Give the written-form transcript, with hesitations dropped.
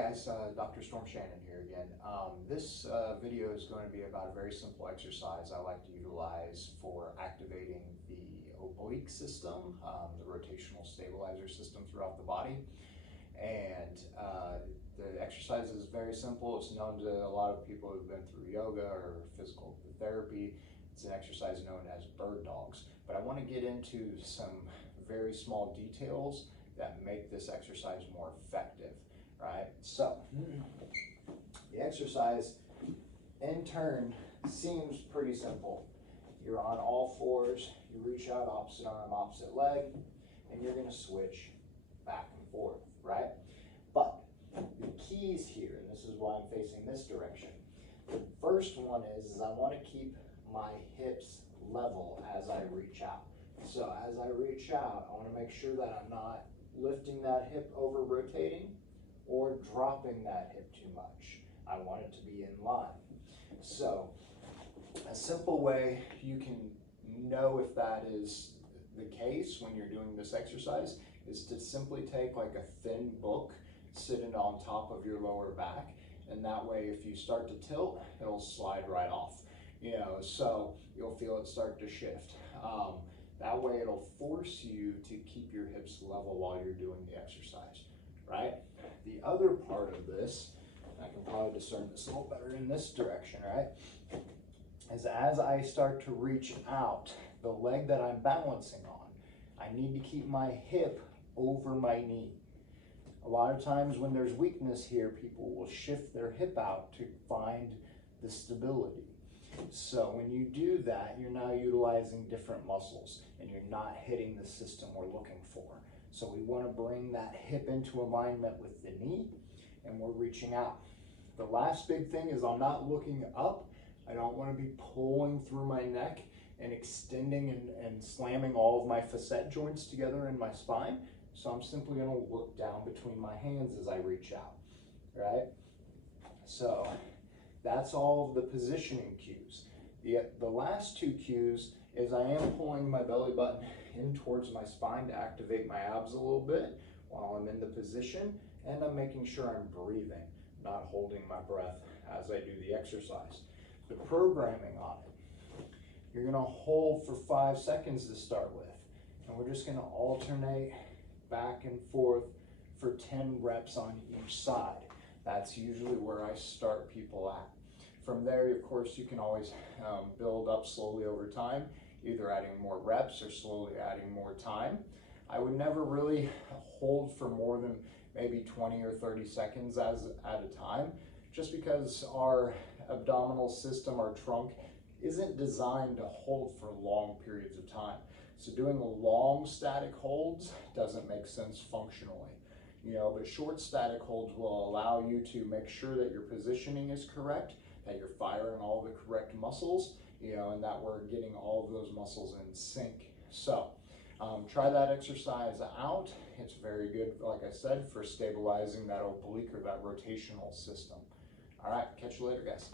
guys, Dr. Storm Shannon here again. This video is going to be about a very simple exercise I like to utilize for activating the oblique system, the rotational stabilizer system throughout the body. And the exercise is very simple. It's known to a lot of people who've been through yoga or physical therapy. It's an exercise known as bird dogs. But I want to get into some very small details that make this exercise more effective. Right, so the exercise in turn seems pretty simple. You're on all fours, you reach out opposite arm, opposite leg, and you're going to switch back and forth, right? But the keys here, and this is why I'm facing this direction. The first one is I want to keep my hips level as I reach out. So as I reach out, I want to make sure that I'm not lifting that hip over rotating or dropping that hip too much. I want it to be in line. So a simple way you can know if that is the case when you're doing this exercise is to simply take like a thin book, sit it on top of your lower back, and that way if you start to tilt, it'll slide right off. So you'll feel it start to shift. That way it'll force you to keep your hips level while you're doing the exercise, right? The other part of this, I can probably discern this a little better in this direction, right? Is as I start to reach out, the leg that I'm balancing on, I need to keep my hip over my knee. A lot of times when there's weakness here, people will shift their hip out to find the stability. So when you do that, you're now utilizing different muscles and you're not hitting the system we're looking for. So we want to bring that hip into alignment with the knee and we're reaching out. The last big thing is I'm not looking up. I don't want to be pulling through my neck and extending and slamming all of my facet joints together in my spine. So I'm simply going to look down between my hands as I reach out, right? So that's all of the positioning cues. The last two cues is I am pulling my belly button in towards my spine to activate my abs a little bit while I'm in the position, and I'm making sure I'm breathing, not holding my breath as I do the exercise. The programming on it, you're going to hold for 5 seconds to start with, and we're just going to alternate back and forth for 10 reps on each side. That's usually where I start people at. From there, of course, you can always build up slowly over time, either adding more reps or slowly adding more time. I would never really hold for more than maybe 20 or 30 seconds at a time, just because our abdominal system, our trunk, isn't designed to hold for long periods of time. So doing long static holds doesn't make sense functionally. But short static holds will allow you to make sure that your positioning is correct, that you're firing all the correct muscles, and that we're getting all of those muscles in sync. So try that exercise out. It's very good, like I said, for stabilizing that oblique or that rotational system. All right, catch you later, guys.